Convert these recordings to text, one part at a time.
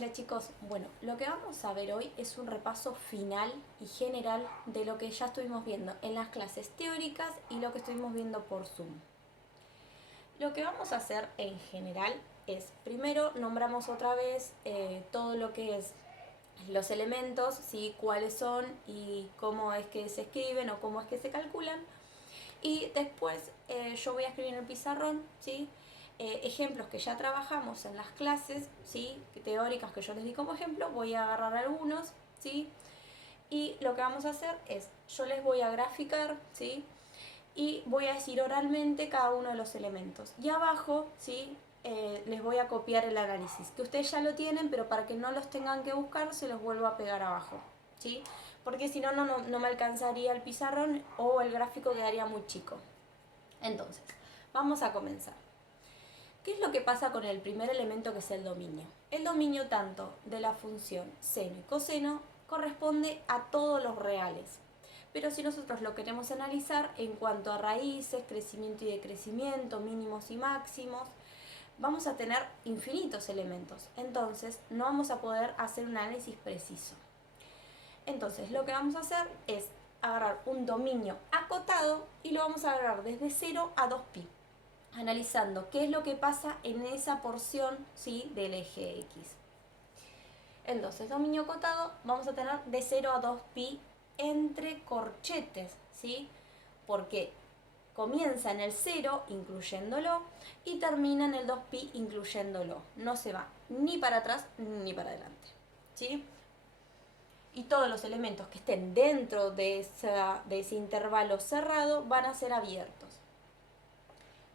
Hola chicos, bueno, lo que vamos a ver hoy es un repaso final y general de lo que ya estuvimos viendo en las clases teóricas y lo que estuvimos viendo por Zoom. Lo que vamos a hacer en general es, primero nombramos otra vez todo lo que es los elementos, ¿sí? Cuáles son y cómo es que se escriben o cómo es que se calculan. Y después yo voy a escribir en el pizarrón, ¿sí? Ejemplos que ya trabajamos en las clases, ¿sí? Teóricas que yo les di como ejemplo, voy a agarrar algunos, ¿sí? Y lo que vamos a hacer es, yo les voy a graficar, ¿sí? Y voy a decir oralmente cada uno de los elementos. Y abajo, ¿sí? Les voy a copiar el análisis, que ustedes ya lo tienen, pero para que no los tengan que buscar, se los vuelvo a pegar abajo, ¿sí? Porque si no, no me alcanzaría el pizarrón o el gráfico quedaría muy chico. Entonces, vamos a comenzar. ¿Qué es lo que pasa con el primer elemento, que es el dominio? El dominio tanto de la función seno y coseno corresponde a todos los reales. Pero si nosotros lo queremos analizar en cuanto a raíces, crecimiento y decrecimiento, mínimos y máximos, vamos a tener infinitos elementos. Entonces, no vamos a poder hacer un análisis preciso. Entonces, lo que vamos a hacer es agarrar un dominio acotado y lo vamos a agarrar desde 0 a 2pi, analizando qué es lo que pasa en esa porción, ¿sí? Del eje X. Entonces, dominio acotado vamos a tener de 0 a 2pi entre corchetes, ¿sí? Porque comienza en el 0 incluyéndolo y termina en el 2pi incluyéndolo. No se va ni para atrás ni para adelante, ¿sí? Y todos los elementos que estén dentro de ese intervalo cerrado van a ser abiertos.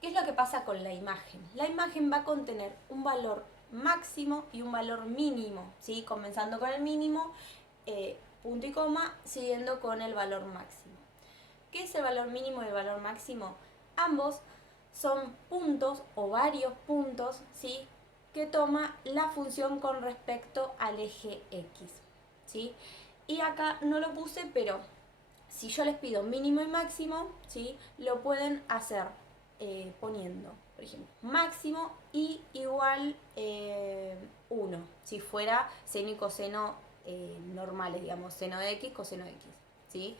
¿Qué es lo que pasa con la imagen? La imagen va a contener un valor máximo y un valor mínimo, ¿sí? Comenzando con el mínimo, punto y coma, siguiendo con el valor máximo. ¿Qué es el valor mínimo y el valor máximo? Ambos son puntos o varios puntos, ¿sí? Que toma la función con respecto al eje X, ¿sí? Y acá no lo puse, pero si yo les pido mínimo y máximo, ¿sí? Lo pueden hacer poniendo, por ejemplo, máximo y igual 1, si fuera seno y coseno normales, digamos, seno de x, coseno de x, ¿sí?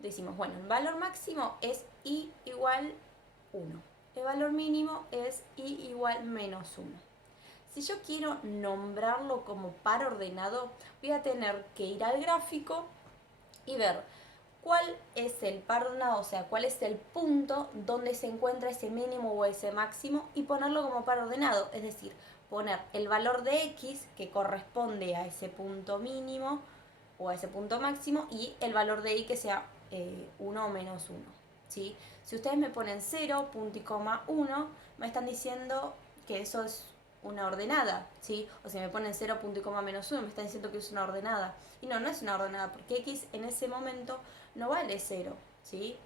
Decimos, bueno, el valor máximo es y igual 1, el valor mínimo es y igual menos 1. Si yo quiero nombrarlo como par ordenado, voy a tener que ir al gráfico y ver cuál es el par ordenado, o sea, cuál es el punto donde se encuentra ese mínimo o ese máximo y ponerlo como par ordenado, es decir, poner el valor de x que corresponde a ese punto mínimo o a ese punto máximo y el valor de y que sea 1 o menos 1, ¿sí? Si ustedes me ponen 0, punto y coma 1, me están diciendo que eso es una ordenada, ¿sí? O si me ponen 0, punto y coma menos 1, me están diciendo que es una ordenada. Y no, no es una ordenada, porque x en ese momento no vale 0, ¿sí?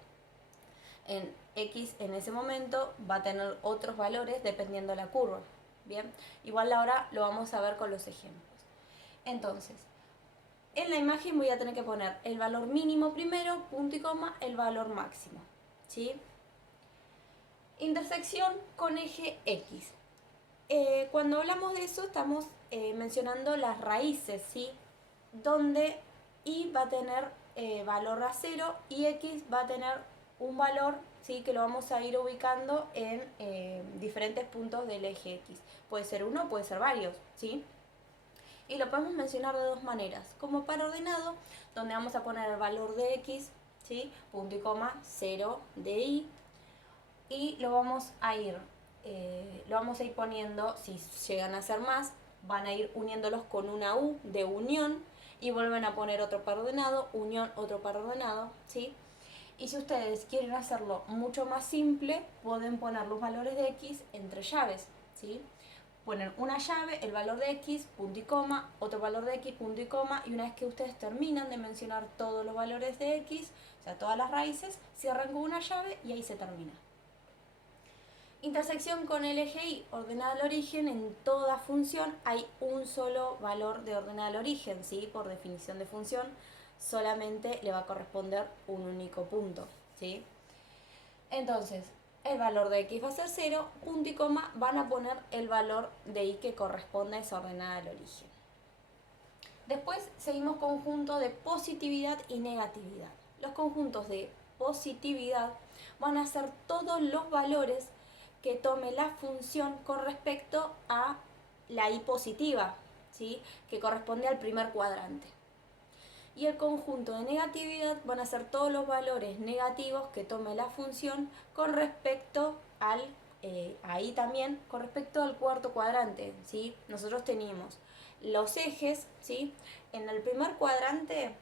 En x en ese momento va a tener otros valores dependiendo de la curva, ¿bien? Igual ahora lo vamos a ver con los ejemplos. Entonces, en la imagen voy a tener que poner el valor mínimo primero, punto y coma, el valor máximo, ¿sí? Intersección con eje X. Cuando hablamos de eso estamos mencionando las raíces, ¿sí? Donde y va a tener valor a 0 y x va a tener un valor, ¿sí? Que lo vamos a ir ubicando en diferentes puntos del eje X. Puede ser uno, puede ser varios, ¿sí? Y lo podemos mencionar de dos maneras. Como par ordenado, donde vamos a poner el valor de x, ¿sí? Punto y coma, 0 de y. Y lo vamos a ir poniendo, si llegan a ser más, van a ir uniéndolos con una U de unión y vuelven a poner otro par ordenado, unión, otro par ordenado, ¿sí? Y si ustedes quieren hacerlo mucho más simple, pueden poner los valores de x entre llaves, ¿sí? Ponen una llave, el valor de x, punto y coma, otro valor de x, punto y coma, y una vez que ustedes terminan de mencionar todos los valores de x, o sea, todas las raíces, cierran con una llave y ahí se termina. Intersección con el eje y, ordenada al origen, en toda función hay un solo valor de ordenada al origen, ¿sí? Por definición de función, solamente le va a corresponder un único punto, ¿sí? Entonces, el valor de x va a ser 0, punto y coma, van a poner el valor de y que corresponde a esa ordenada al origen. Después seguimos conjuntos de positividad y negatividad. Los conjuntos de positividad van a ser todos los valores que tome la función con respecto a la i positiva, ¿sí? Que corresponde al primer cuadrante. Y el conjunto de negatividad van a ser todos los valores negativos que tome la función con respecto al, ahí también, con respecto al cuarto cuadrante, ¿sí? Nosotros tenemos los ejes, ¿sí? En el primer cuadrante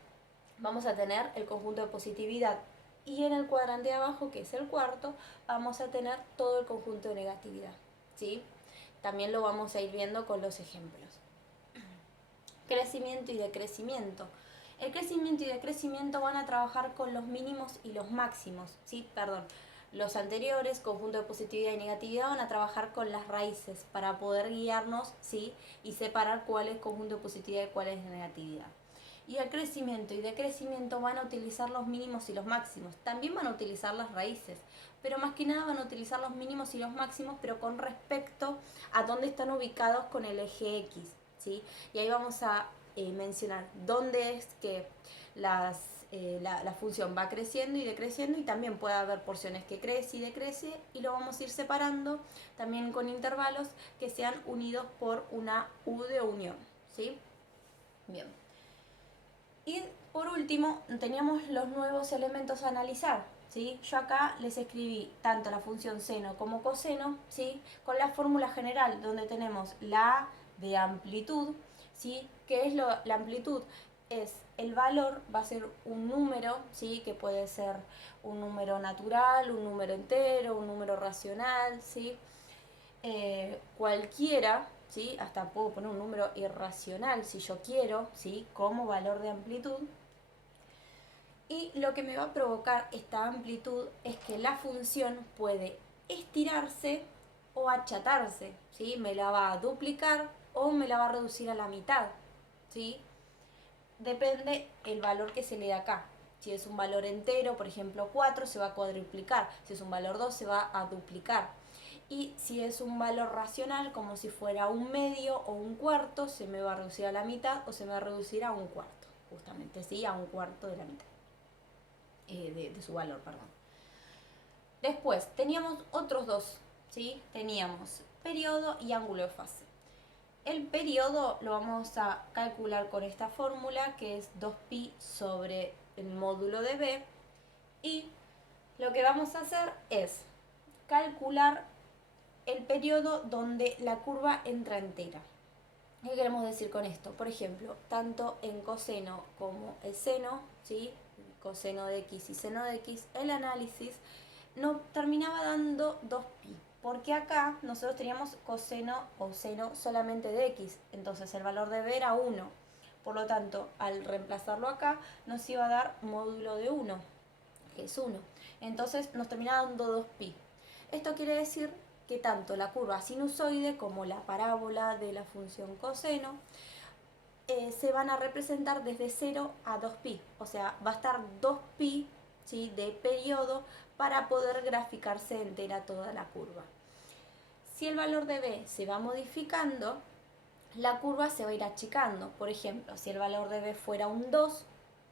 vamos a tener el conjunto de positividad y en el cuadrante de abajo, que es el cuarto, vamos a tener todo el conjunto de negatividad, ¿sí? También lo vamos a ir viendo con los ejemplos. Crecimiento y decrecimiento. El crecimiento y decrecimiento van a trabajar con los mínimos y los máximos, ¿sí? Perdón. Los anteriores, conjunto de positividad y negatividad, van a trabajar con las raíces para poder guiarnos, ¿sí? Y separar cuál es conjunto de positividad y cuál es de negatividad. Y el crecimiento y decrecimiento van a utilizar los mínimos y los máximos. También van a utilizar las raíces, pero más que nada van a utilizar los mínimos y los máximos, pero con respecto a dónde están ubicados con el eje X, ¿sí? Y ahí vamos a mencionar dónde es que la función va creciendo y decreciendo, y también puede haber porciones que crece y decrece, y lo vamos a ir separando también con intervalos que sean unidos por una U de unión, ¿sí? Bien. Y por último, teníamos los nuevos elementos a analizar, ¿sí? Yo acá les escribí tanto la función seno como coseno, ¿sí? Con la fórmula general, donde tenemos la A de amplitud, ¿sí? ¿Qué es la amplitud? Es el valor, va a ser un número, ¿sí? Que puede ser un número natural, un número entero, un número racional, ¿sí? Cualquiera, ¿sí? Hasta puedo poner un número irracional si yo quiero, ¿sí? Como valor de amplitud. Y lo que me va a provocar esta amplitud es que la función puede estirarse o achatarse, ¿sí? Me la va a duplicar o me la va a reducir a la mitad, ¿sí? Depende el valor que se le da acá. Si es un valor entero, por ejemplo 4, se va a cuadruplicar. Si es un valor 2, se va a duplicar. Y si es un valor racional, como si fuera un medio o un cuarto, se me va a reducir a la mitad o se me va a reducir a un cuarto, justamente, ¿sí? A un cuarto de la mitad, de su valor, perdón. Después, teníamos otros dos, ¿sí? Teníamos periodo y ángulo de fase. El periodo lo vamos a calcular con esta fórmula, que es 2pi sobre el módulo de b. Y lo que vamos a hacer es calcular el periodo donde la curva entra entera. ¿Qué queremos decir con esto? Por ejemplo, tanto en coseno como el seno, ¿sí? Coseno de x y seno de x, el análisis nos terminaba dando 2pi, porque acá nosotros teníamos coseno o seno solamente de x, entonces el valor de b era 1. Por lo tanto, al reemplazarlo acá, nos iba a dar módulo de 1, que es 1. Entonces nos terminaba dando 2pi. Esto quiere decir que tanto la curva sinusoide como la parábola de la función coseno se van a representar desde 0 a 2pi. O sea, va a estar 2pi, ¿sí? De periodo para poder graficarse entera toda la curva. Si el valor de b se va modificando, la curva se va a ir achicando. Por ejemplo, si el valor de b fuera un 2,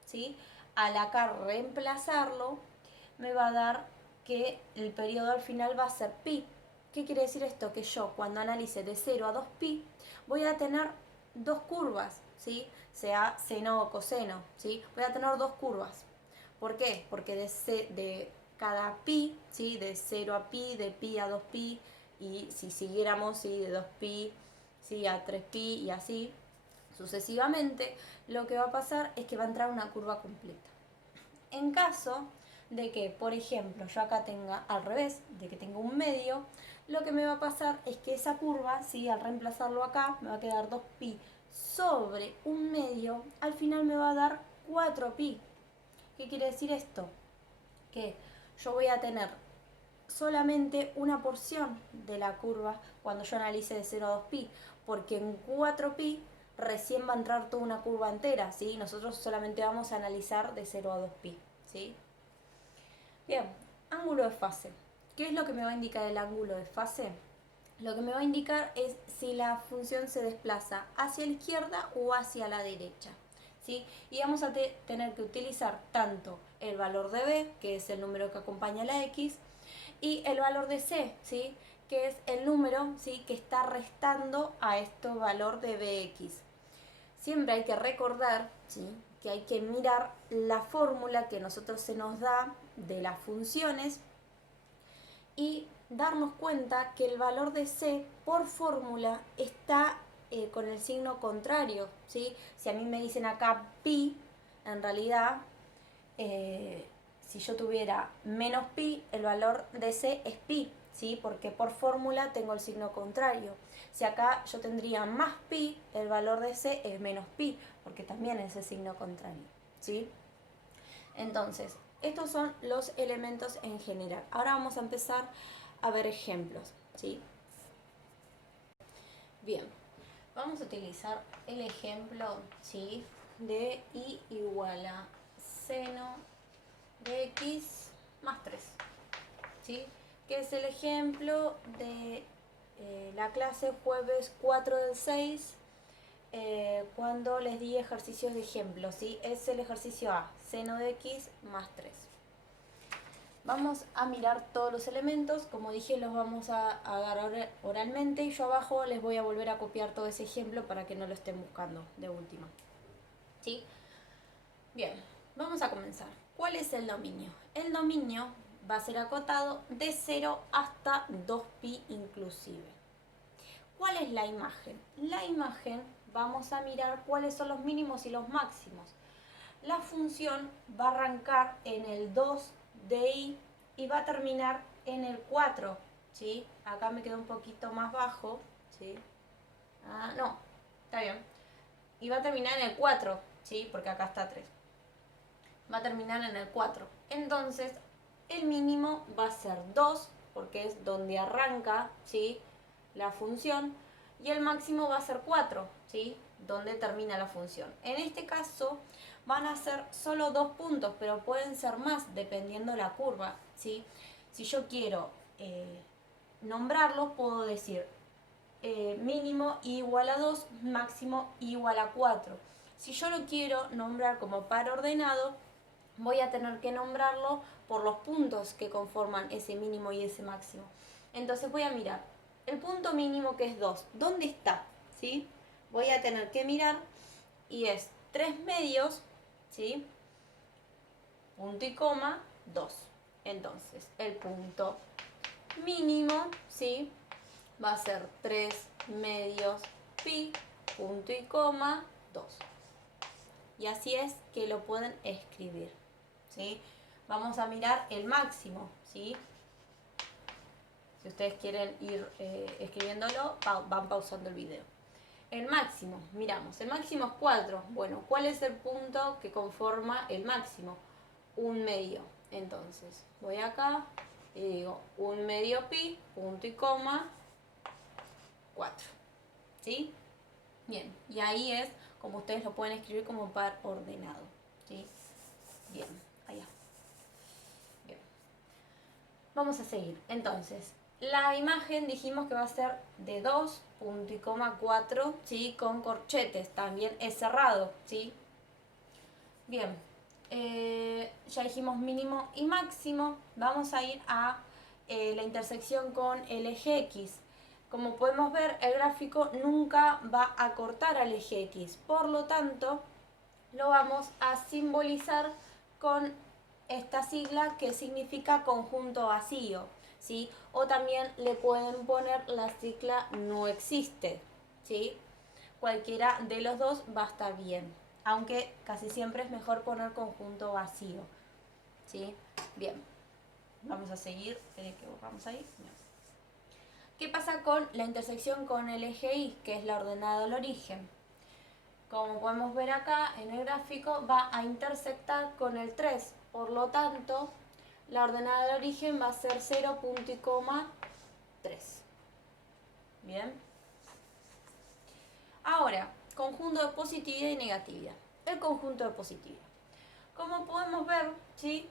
¿sí? Al acá reemplazarlo, me va a dar que el periodo al final va a ser pi. ¿Qué quiere decir esto? Que yo cuando analice de 0 a 2pi voy a tener dos curvas, ¿sí? Sea seno o coseno, ¿sí? Voy a tener dos curvas. ¿Por qué? Porque de cada pi, ¿sí? De 0 a pi, de pi a 2pi, y si siguiéramos, ¿sí? De 2pi, ¿sí? A 3pi y así sucesivamente, lo que va a pasar es que va a entrar una curva completa. En caso de que, por ejemplo, yo acá tenga al revés, de que tenga un medio, lo que me va a pasar es que esa curva, ¿sí? Al reemplazarlo acá, me va a quedar 2pi sobre un medio, al final me va a dar 4pi. ¿Qué quiere decir esto? Que yo voy a tener solamente una porción de la curva cuando yo analice de 0 a 2pi, porque en 4pi recién va a entrar toda una curva entera, ¿sí? Nosotros solamente vamos a analizar de 0 a 2pi, ¿sí? Bien, ángulo de fase. ¿Qué es lo que me va a indicar el ángulo de fase? lo que me va a indicar es si la función se desplaza hacia la izquierda o hacia la derecha, ¿sí? Y vamos a tener que utilizar tanto el valor de b, que es el número que acompaña a la x, y el valor de c, ¿sí? Que es el número, ¿sí? Que está restando a este valor de bx. Siempre hay que recordar, ¿sí? Que hay que mirar la fórmula que a nosotros se nos da de las funciones y darnos cuenta que el valor de c por fórmula está con el signo contrario, ¿sí? Si a mí me dicen acá pi, en realidad, si yo tuviera menos pi, el valor de c es pi, ¿sí? Porque por fórmula tengo el signo contrario. Si acá yo tendría más pi, el valor de c es menos pi, porque también es el signo contrario, ¿sí? Entonces, estos son los elementos en general. Ahora vamos a empezar a ver ejemplos, ¿sí? Bien, vamos a utilizar el ejemplo, ¿sí? De y igual a seno de x más 3, ¿sí? Que es el ejemplo de la clase jueves 4 del 6, cuando les di ejercicios de ejemplo, ¿sí? Es el ejercicio A, seno de x más 3. Vamos a mirar todos los elementos, como dije los vamos a agarrar oralmente y yo abajo les voy a volver a copiar todo ese ejemplo para que no lo estén buscando de última, ¿sí? Bien, vamos a comenzar. ¿Cuál es el dominio? El dominio va a ser acotado de 0 hasta 2pi inclusive. ¿Cuál es la imagen? La imagen vamos a mirar cuáles son los mínimos y los máximos. La función va a arrancar en el 2 de y va a terminar en el 4, ¿sí? Acá me quedó un poquito más bajo, ¿sí? No, está bien. Y va a terminar en el 4, ¿sí? Porque acá está 3. Va a terminar en el 4. Entonces, el mínimo va a ser 2, porque es donde arranca, ¿sí? La función. Y el máximo va a ser 4, ¿sí? Donde termina la función. En este caso, van a ser solo 2 puntos, pero pueden ser más dependiendo la curva, ¿sí? Si yo quiero nombrarlos, puedo decir mínimo igual a 2, máximo igual a 4. Si yo lo quiero nombrar como par ordenado, voy a tener que nombrarlo por los puntos que conforman ese mínimo y ese máximo. Entonces voy a mirar el punto mínimo, que es 2. ¿Dónde está? ¿Sí? Voy a tener que mirar y es 3 medios, ¿sí? Punto y coma, 2. Entonces, el punto mínimo, ¿sí? Va a ser 3 medios pi, punto y coma, 2. Y así es que lo pueden escribir, ¿sí? Vamos a mirar el máximo, ¿sí? Si ustedes quieren ir escribiéndolo, van pausando el video. El máximo, miramos, el máximo es 4. Bueno, ¿cuál es el punto que conforma el máximo? 1 medio. Entonces, voy acá y digo 1 medio pi, punto y coma, 4. ¿Sí? Bien, y ahí es como ustedes lo pueden escribir como par ordenado. ¿Sí? Bien, allá. Bien. Vamos a seguir. Entonces, la imagen dijimos que va a ser de 2, punto y coma 4, ¿sí? Con corchetes, también es cerrado, ¿sí? Bien, ya dijimos mínimo y máximo. Vamos a ir a la intersección con el eje X. Como podemos ver, el gráfico nunca va a cortar al eje X. Por lo tanto, lo vamos a simbolizar con esta sigla que significa conjunto vacío, ¿sí? O también le pueden poner la sigla no existe, ¿sí? Cualquiera de los dos va a estar bien, aunque casi siempre es mejor poner conjunto vacío, ¿sí? Bien, vamos a seguir, que borramos ahí. ¿Qué pasa con la intersección con el eje Y, que es la ordenada del origen? Como podemos ver acá en el gráfico, va a intersectar con el 3. Por lo tanto, la ordenada del origen va a ser 0, punto y coma 3. Bien. Ahora, conjunto de positividad y negatividad. El conjunto de positividad. Como podemos ver, ¿sí?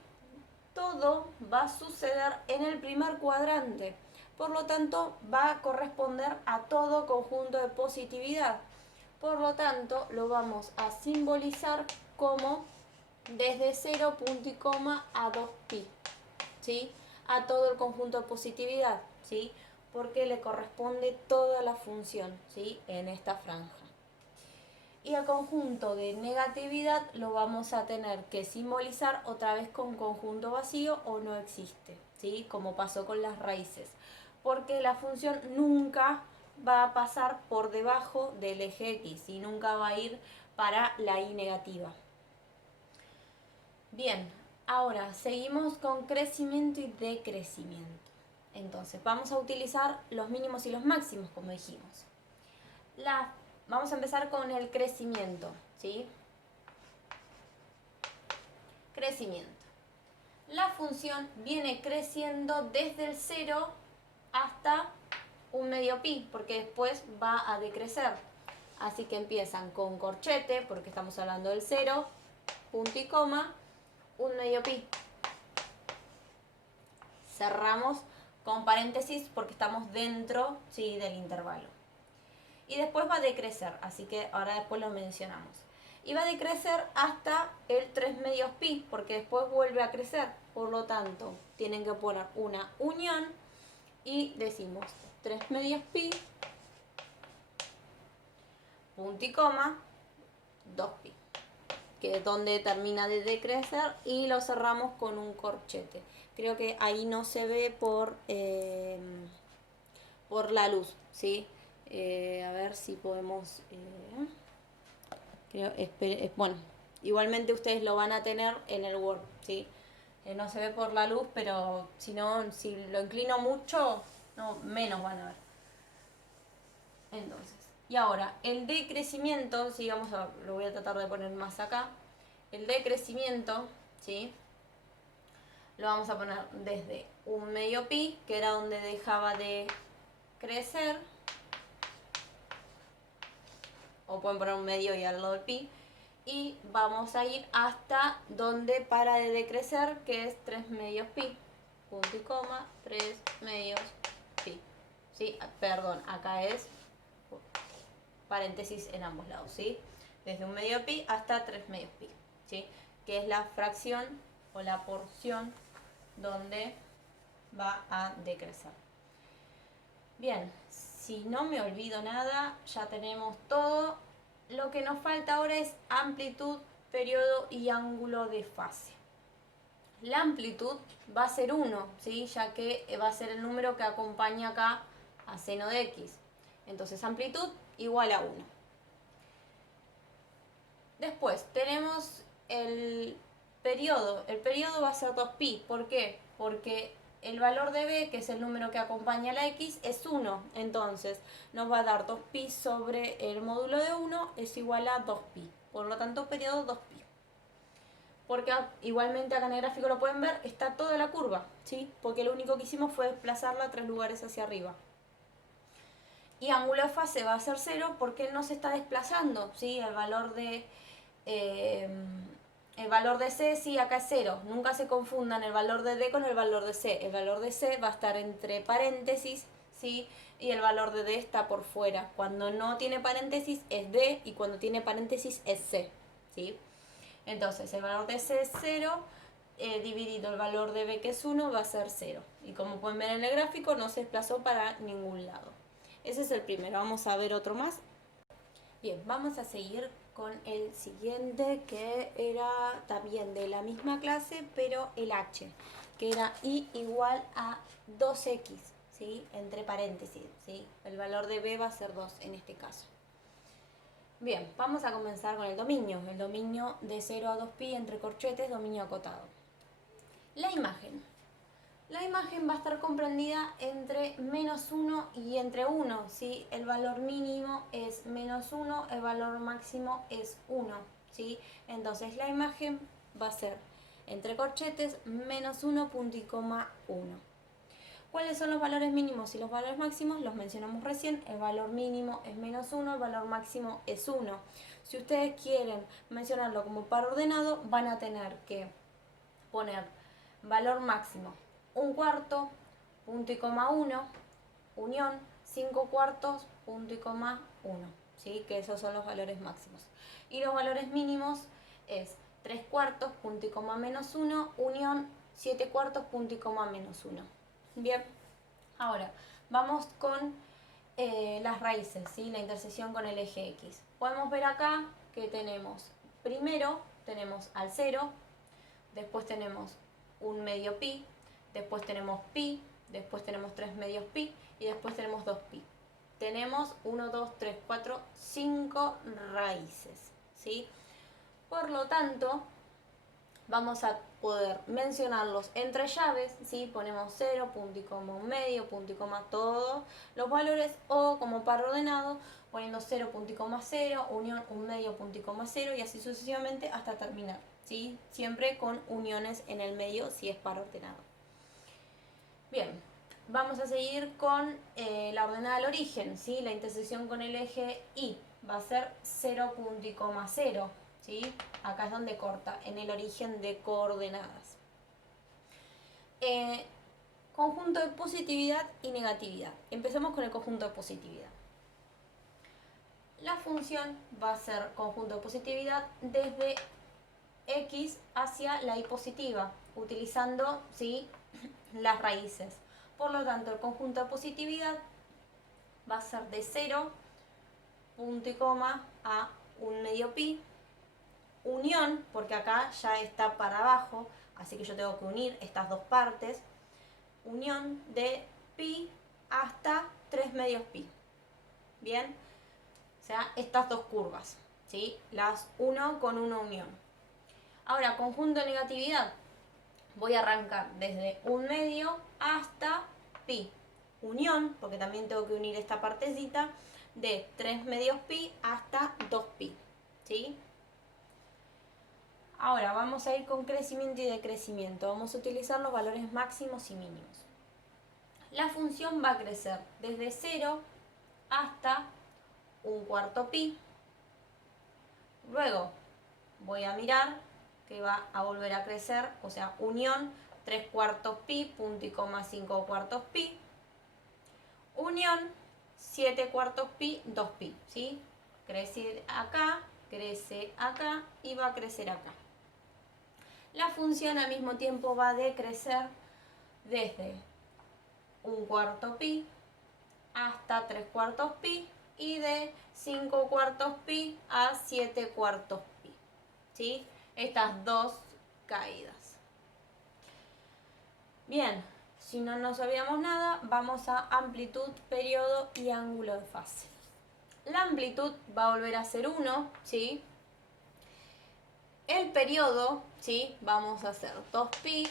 Todo va a suceder en el primer cuadrante. Por lo tanto, va a corresponder a todo conjunto de positividad. Por lo tanto, lo vamos a simbolizar como desde 0, punto y coma, a 2pi, ¿sí? A todo el conjunto de positividad, ¿sí? Porque le corresponde toda la función, ¿sí? En esta franja. Y al conjunto de negatividad lo vamos a tener que simbolizar otra vez con conjunto vacío o no existe, ¿sí? Como pasó con las raíces. Porque la función nunca va a pasar por debajo del eje X y nunca va a ir para la y negativa. Bien, ahora seguimos con crecimiento y decrecimiento. Entonces vamos a utilizar los mínimos y los máximos, como dijimos. Vamos a empezar con el crecimiento, ¿sí? Crecimiento. La función viene creciendo desde el 0 hasta un medio pi, porque después va a decrecer. Así que empiezan con corchete, porque estamos hablando del 0, punto y coma, un medio pi. Cerramos con paréntesis porque estamos dentro, ¿sí?, del intervalo. Y después va a decrecer, así que ahora después lo mencionamos. Y va a decrecer hasta el 3 medios pi, porque después vuelve a crecer. Por lo tanto, tienen que poner una unión y decimos 3 medios pi, punto y coma, 2pi, que es donde termina de decrecer, y lo cerramos con un corchete. Creo que ahí no se ve por la luz, ¿sí? A ver si podemos... bueno, igualmente ustedes lo van a tener en el Word, ¿sí? No se ve por la luz, pero si no, si lo inclino mucho, no, menos van a ver. Entonces, y ahora, el decrecimiento, ¿sí? Lo voy a tratar de poner más acá. El decrecimiento, ¿sí? Lo vamos a poner desde un medio pi, que era donde dejaba de crecer, o pueden poner un medio y al lado del pi, y vamos a ir hasta donde para de decrecer, que es 3 medios pi, punto y coma, 3 medios pi, ¿sí? Perdón, acá es paréntesis en ambos lados, ¿sí? Desde un medio pi hasta 3 medios pi, ¿sí? Que es la fracción o la porción donde va a decrecer. Bien, si no me olvido nada, ya tenemos todo. Lo que nos falta ahora es amplitud, periodo y ángulo de fase. La amplitud va a ser 1, ¿sí? Ya que va a ser el número que acompaña acá a seno de x. Entonces amplitud igual a 1. Después tenemos el periodo. El periodo va a ser 2pi. ¿Por qué? Porque el valor de b, que es el número que acompaña a la x, es 1. Entonces nos va a dar 2pi sobre el módulo de 1 es igual a 2pi. Por lo tanto, periodo 2pi. Porque igualmente acá en el gráfico lo pueden ver, está toda la curva, ¿sí? Porque lo único que hicimos fue desplazarla 3 lugares hacia arriba. Y ángulo de fase va a ser 0 porque no se está desplazando, ¿sí? El valor de C, sí, acá es 0. Nunca se confundan el valor de D con el valor de C. El valor de C va a estar entre paréntesis, ¿sí? Y el valor de D está por fuera. Cuando no tiene paréntesis es D y cuando tiene paréntesis es C, ¿sí? Entonces el valor de C es 0, dividido el valor de B, que es 1, va a ser 0. Y como pueden ver en el gráfico, no se desplazó para ningún lado. Ese es el primero. Vamos a ver otro más. Bien, vamos a seguir con el siguiente, que era también de la misma clase, pero el h, que era y igual a 2x, ¿sí? Entre paréntesis, ¿sí? El valor de b va a ser 2 en este caso. Bien, vamos a comenzar con el dominio de 0 a 2pi entre corchetes, dominio acotado. La imagen va a estar comprendida entre menos 1 y entre 1, ¿sí? El valor mínimo es menos 1, el valor máximo es 1, ¿sí? Entonces la imagen va a ser entre corchetes menos 1, punto y coma 1. ¿Cuáles son los valores mínimos y los valores máximos? Los mencionamos recién. El valor mínimo es menos 1, el valor máximo es 1. Si ustedes quieren mencionarlo como par ordenado, van a tener que poner valor máximo 1/4, punto y coma 1, unión 5 cuartos, punto y coma 1, ¿sí? Que esos son los valores máximos. Y los valores mínimos es 3 cuartos, punto y coma menos 1, unión 7 cuartos, punto y coma menos 1. Bien, ahora vamos con las raíces, ¿sí? La intersección con el eje X. Podemos ver acá que tenemos, primero tenemos al 0, después tenemos un medio pi, después tenemos pi, después tenemos 3 medios pi y después tenemos 2 pi. Tenemos 1, 2, 3, 4, 5 raíces, ¿sí? Por lo tanto, vamos a poder mencionarlos entre llaves, ¿sí? Ponemos 0, punto y coma, un medio, punto y coma, todos los valores, o como par ordenado, poniendo 0, punto y coma 0, unión, un medio, punto y coma 0, y así sucesivamente hasta terminar, ¿sí? Siempre con uniones en el medio si es par ordenado. Bien, vamos a seguir con la ordenada al origen, ¿sí? La intersección con el eje Y va a ser 0, punto y coma 0, ¿sí? Acá es donde corta, en el origen de coordenadas. Conjunto de positividad y negatividad. Empecemos con el conjunto de positividad. La función va a ser conjunto de positividad desde X hacia la Y positiva, utilizando, ¿sí?, las raíces. Por lo tanto, el conjunto de positividad va a ser de 0, punto y coma, a un medio pi, unión, porque acá ya está para abajo, así que yo tengo que unir estas dos partes, unión de pi hasta 3 medios pi. Bien, o sea, estas dos curvas, ¿sí? Las uno con una unión. Ahora, conjunto de negatividad. Voy a arrancar desde un medio hasta pi. Unión, porque también tengo que unir esta partecita, de 3 medios pi hasta 2 pi, ¿sí? Ahora vamos a ir con crecimiento y decrecimiento. Vamos a utilizar los valores máximos y mínimos. La función va a crecer desde 0 hasta un cuarto pi. Luego voy a mirar que va a volver a crecer, o sea, unión 3 cuartos pi, punto y coma 5 cuartos pi. Unión 7 cuartos pi, 2 pi, ¿sí? Crece acá y va a crecer acá. La función al mismo tiempo va a decrecer desde un cuarto pi hasta 3 cuartos pi y de 5 cuartos pi a 7 cuartos pi, ¿sí? Estas dos caídas. Bien, si no nos olvidamos nada, vamos a amplitud, periodo y ángulo de fase. La amplitud va a volver a ser 1, ¿sí? El periodo, ¿sí?, vamos a hacer 2pi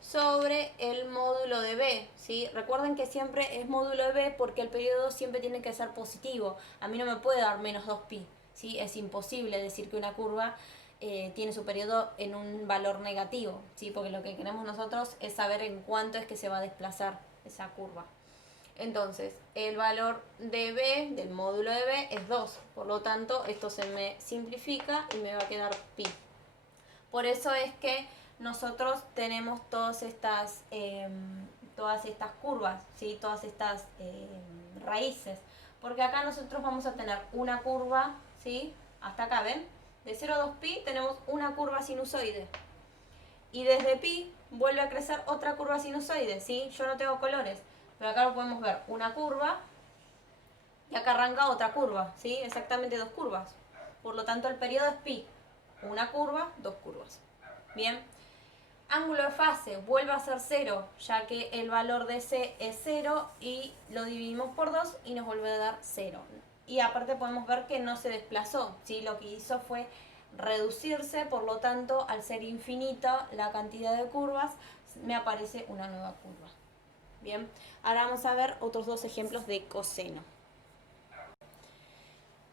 sobre el módulo de b, ¿sí? Recuerden que siempre es módulo de b porque el periodo siempre tiene que ser positivo. A mí no me puede dar menos 2pi, ¿sí? Es imposible decir que una curva tiene su periodo en un valor negativo, ¿sí? Porque lo que queremos nosotros es saber en cuánto es que se va a desplazar esa curva. Entonces, el valor de b, del módulo de b, es 2. Por lo tanto, esto se me simplifica y me va a quedar pi. Por eso es que nosotros tenemos todas estas curvas, ¿sí? Todas estas raíces. Porque acá nosotros vamos a tener una curva, ¿sí? Hasta acá, ¿ven? De 0 a 2 pi tenemos una curva sinusoide. Y desde pi vuelve a crecer otra curva sinusoide, ¿sí? Yo no tengo colores, pero acá lo podemos ver, una curva y acá arranca otra curva, ¿sí? Exactamente dos curvas. Por lo tanto, el periodo es pi. Una curva, dos curvas. Bien. Ángulo de fase vuelve a ser 0, ya que el valor de C es 0 y lo dividimos por 2 y nos vuelve a dar 0. Y aparte podemos ver que no se desplazó, ¿sí? Lo que hizo fue reducirse, por lo tanto, al ser infinita la cantidad de curvas, me aparece una nueva curva. Bien, ahora vamos a ver otros dos ejemplos de coseno.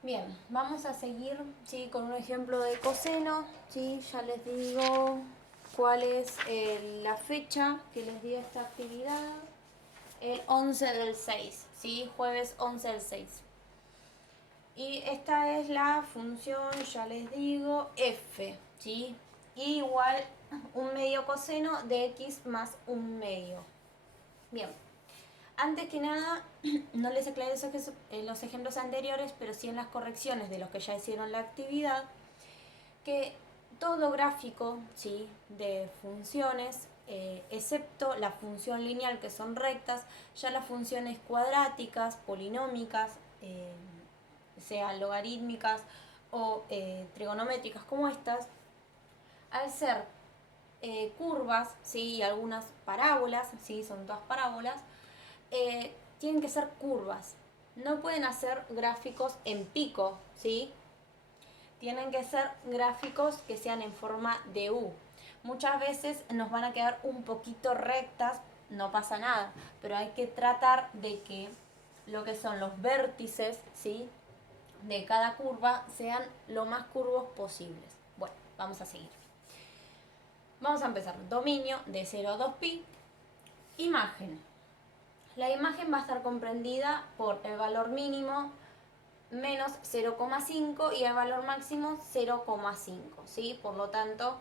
Bien, vamos a seguir, ¿sí?, con un ejemplo de coseno, ¿sí? Ya les digo cuál es la fecha que les dio esta actividad. El 11 del 6, ¿sí? Jueves 11 del 6. Y esta es la función, ya les digo, f, ¿sí? Igual un medio coseno de x más un medio. Bien, Antes que nada, no les aclaré en los ejemplos anteriores, pero sí en las correcciones de los que ya hicieron la actividad, que todo gráfico, ¿sí?, de funciones, excepto la función lineal, que son rectas, ya las funciones cuadráticas, polinómicas, sean logarítmicas o trigonométricas como estas, al ser curvas, ¿sí?, y algunas parábolas, ¿sí?, son todas parábolas, tienen que ser curvas. No pueden hacer gráficos en pico, ¿sí? Tienen que ser gráficos que sean en forma de U. Muchas veces nos van a quedar un poquito rectas, no pasa nada, pero hay que tratar de que lo que son los vértices, ¿sí?, de cada curva sean lo más curvos posibles. Bueno, vamos a seguir. Vamos a empezar. Dominio de 0 a 2pi. Imagen. La imagen va a estar comprendida por el valor mínimo menos 0,5 y el valor máximo 0,5, ¿sí? Por lo tanto,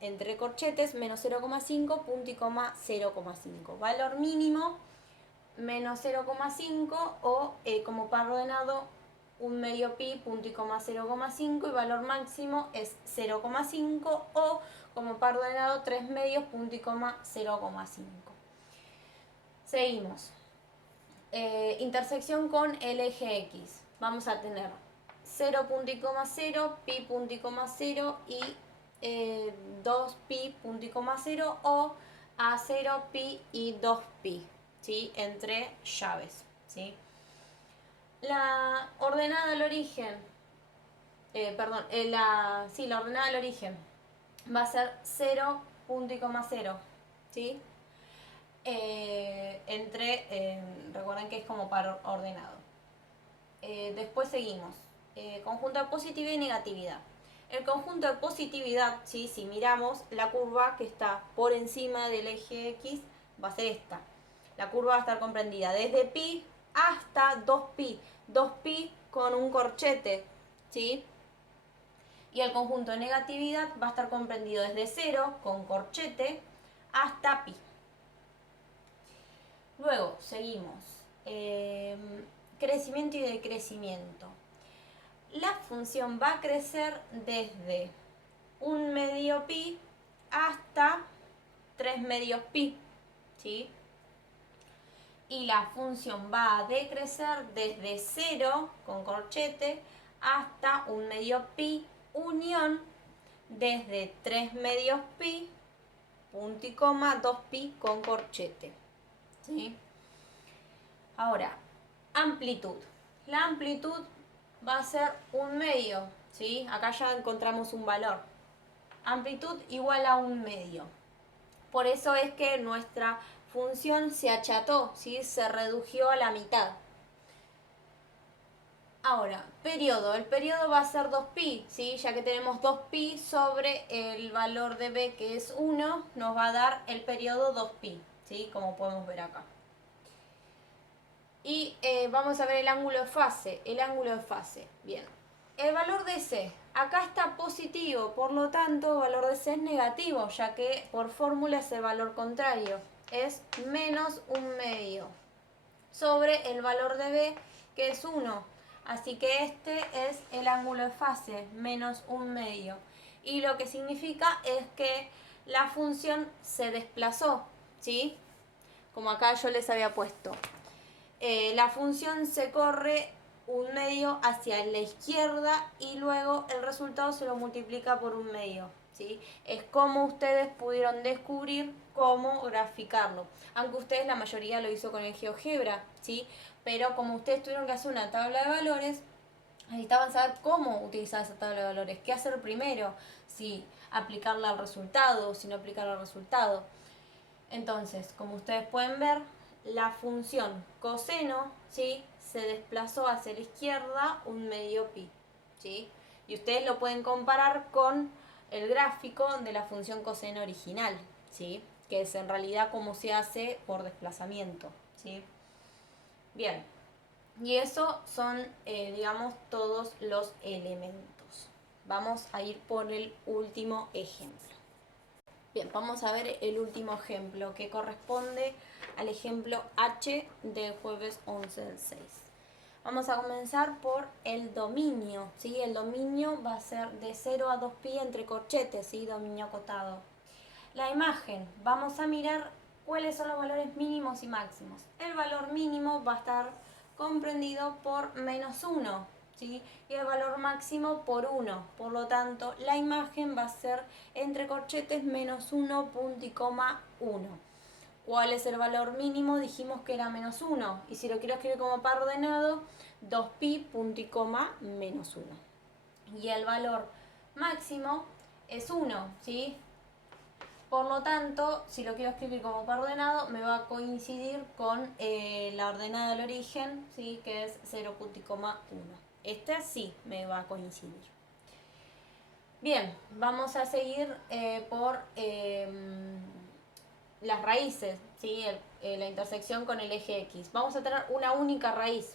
entre corchetes, menos 0,5, punto y coma 0,5. Valor mínimo, menos 0,5 o como par ordenado, un medio pi, punto y coma 0,5 y valor máximo es 0,5 o como par ordenado 3 medios, punto y coma 0,5. Seguimos. Intersección con el eje X. Vamos a tener 0, punto y coma 0, pi, punto y coma 0 y 2 pi, punto y coma 0 o a 0, pi y 2 pi, ¿sí?, entre llaves, ¿sí? La ordenada al origen, la ordenada al origen va a ser 0, punto y coma 0, ¿sí? Recuerden que es como par ordenado. Después seguimos. Conjunto de positividad y negatividad. El conjunto de positividad, ¿sí?, si miramos la curva que está por encima del eje X, va a ser esta. La curva va a estar comprendida desde pi hasta 2pi. 2pi con un corchete, ¿sí? Y el conjunto de negatividad va a estar comprendido desde 0 con corchete hasta pi. Luego, seguimos. Crecimiento y decrecimiento. La función va a crecer desde 1 medio pi hasta 3 medios pi, ¿sí? Y la función va a decrecer desde 0 con corchete hasta 1 medio pi unión desde 3 medios pi, punto y coma, 2 pi con corchete, ¿sí? Ahora, amplitud. La amplitud va a ser 1 medio, ¿sí? Acá ya encontramos un valor. Amplitud igual a 1 medio. Por eso es que nuestra función se acható, ¿sí?, se redujo a la mitad. Ahora, periodo. El periodo va a ser 2pi, ¿sí? Ya que tenemos 2pi sobre el valor de b, que es 1, nos va a dar el periodo 2pi, ¿sí?, como podemos ver acá. Y vamos a ver el ángulo de fase. El ángulo de fase. Bien. El valor de C. Acá está positivo, por lo tanto, el valor de C es negativo, ya que por fórmula es el valor contrario. Es menos 1 medio sobre el valor de B, que es 1. Así que este es el ángulo de fase, menos 1 medio. Y lo que significa es que la función se desplazó, ¿sí? Como acá yo les había puesto. La función se corre 1 medio hacia la izquierda y luego el resultado se lo multiplica por 1 medio, ¿sí? Es como ustedes pudieron descubrir cómo graficarlo. Aunque ustedes la mayoría lo hizo con el GeoGebra, ¿sí? Pero como ustedes tuvieron que hacer una tabla de valores, necesitaban saber cómo utilizar esa tabla de valores, qué hacer primero, si aplicarla al resultado, si no aplicarla al resultado. Entonces, como ustedes pueden ver, la función coseno, ¿sí?, se desplazó hacia la izquierda 1 medio pi, ¿sí? Y ustedes lo pueden comparar con el gráfico de la función coseno original, ¿sí?, que es en realidad como se hace por desplazamiento, ¿sí? Bien, y eso son, digamos, todos los elementos. Vamos a ir por el último ejemplo. Bien, vamos a ver el último ejemplo que corresponde al ejemplo H del jueves 11 del 6. Vamos a comenzar por el dominio, ¿sí? El dominio va a ser de 0 a 2pi entre corchetes, ¿sí? Dominio acotado. La imagen, vamos a mirar cuáles son los valores mínimos y máximos. El valor mínimo va a estar comprendido por -1, ¿sí? Y el valor máximo por 1. Por lo tanto, la imagen va a ser entre corchetes -1, punto y coma 1. ¿Cuál es el valor mínimo? Dijimos que era -1. Y si lo quiero escribir como par ordenado, 2pi, punto y coma, -1. Y el valor máximo es 1, ¿sí? Por lo tanto, si lo quiero escribir como par ordenado, me va a coincidir con la ordenada del origen, ¿sí? Que es 0,1. Este sí me va a coincidir. Bien, vamos a seguir por las raíces, ¿sí? La intersección con el eje X. Vamos a tener una única raíz,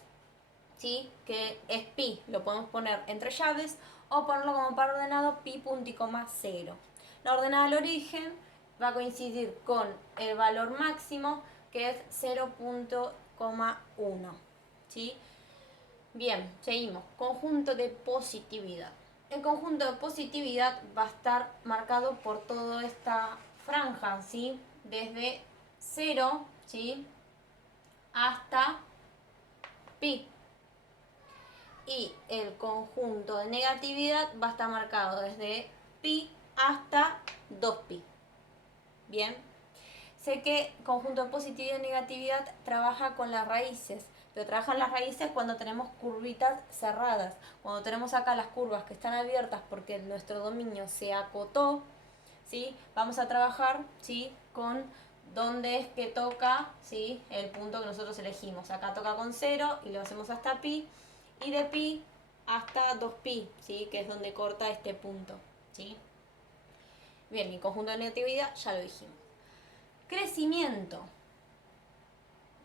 ¿sí? Que es pi. Lo podemos poner entre llaves o ponerlo como par ordenado pi, punto y coma 0. La ordenada del origen va a coincidir con el valor máximo, que es 0,1. ¿Sí? Bien, seguimos. Conjunto de positividad. El conjunto de positividad va a estar marcado por toda esta franja, ¿sí? Desde 0, ¿sí? Hasta pi. Y el conjunto de negatividad va a estar marcado desde pi hasta 2pi. Bien. Sé que conjunto de positividad y negatividad trabaja con las raíces, pero trabajan las raíces cuando tenemos curvitas cerradas. Cuando tenemos acá las curvas que están abiertas porque nuestro dominio se acotó, ¿sí? Vamos a trabajar, ¿sí? Con dónde es que toca, ¿sí? El punto que nosotros elegimos. Acá toca con 0 y lo hacemos hasta pi. Y de pi hasta 2pi, ¿sí? Que es donde corta este punto, ¿sí? Bien, mi conjunto de negatividad ya lo dijimos. Crecimiento.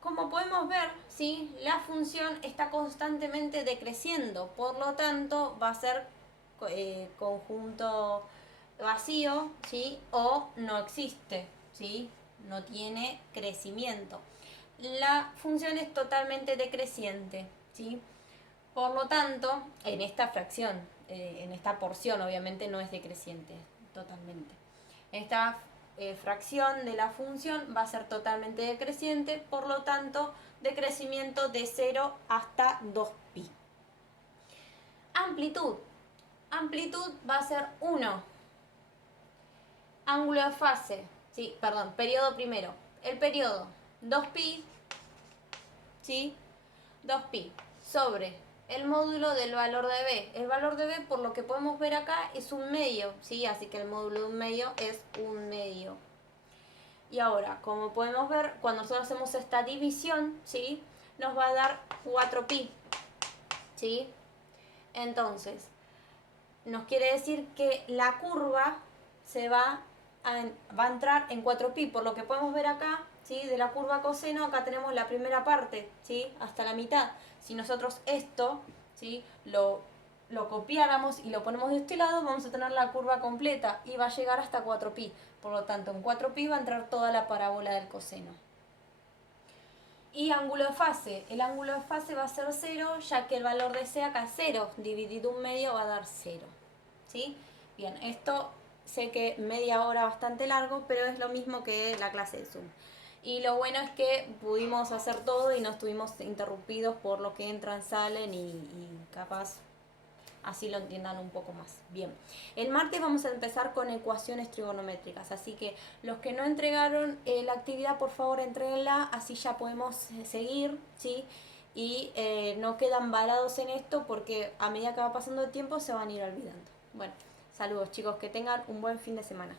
Como podemos ver, ¿sí? La función está constantemente decreciendo, por lo tanto va a ser conjunto vacío, ¿sí? O no existe, ¿sí? No tiene crecimiento. La función es totalmente decreciente, ¿sí? Por lo tanto, en esta fracción, en esta porción obviamente no es decreciente totalmente. Esta fracción de la función va a ser totalmente decreciente, por lo tanto, decrecimiento de 0 hasta 2pi. Amplitud. Amplitud va a ser 1. Ángulo de fase, sí, perdón, periodo primero. El periodo 2pi, ¿sí? 2pi sobre el módulo del valor de b. El valor de b, por lo que podemos ver acá, es un medio, ¿sí? Así que el módulo de un medio es un medio. Y ahora, como podemos ver, cuando nosotros hacemos esta división, ¿sí? Nos va a dar 4pi, ¿sí? Entonces, nos quiere decir que la curva se va a entrar en 4pi, por lo que podemos ver acá, ¿sí? De la curva coseno, acá tenemos la primera parte, ¿sí? Hasta la mitad. Si nosotros esto, ¿sí? Lo copiáramos y lo ponemos de este lado, vamos a tener la curva completa y va a llegar hasta 4pi. Por lo tanto, en 4pi va a entrar toda la parábola del coseno. Y ángulo de fase. El ángulo de fase va a ser 0, ya que el valor de C acá es 0. Dividido un medio va a dar 0. ¿Sí? Bien, esto sé que media hora bastante largo, pero es lo mismo que la clase de Zoom. Y lo bueno es que pudimos hacer todo y no estuvimos interrumpidos por lo que entran, salen y capaz así lo entiendan un poco más. Bien, el martes vamos a empezar con ecuaciones trigonométricas, así que los que no entregaron la actividad, por favor, entréguenla, así ya podemos seguir, ¿sí? Y no quedan varados en esto porque a medida que va pasando el tiempo se van a ir olvidando. Bueno, saludos chicos, que tengan un buen fin de semana.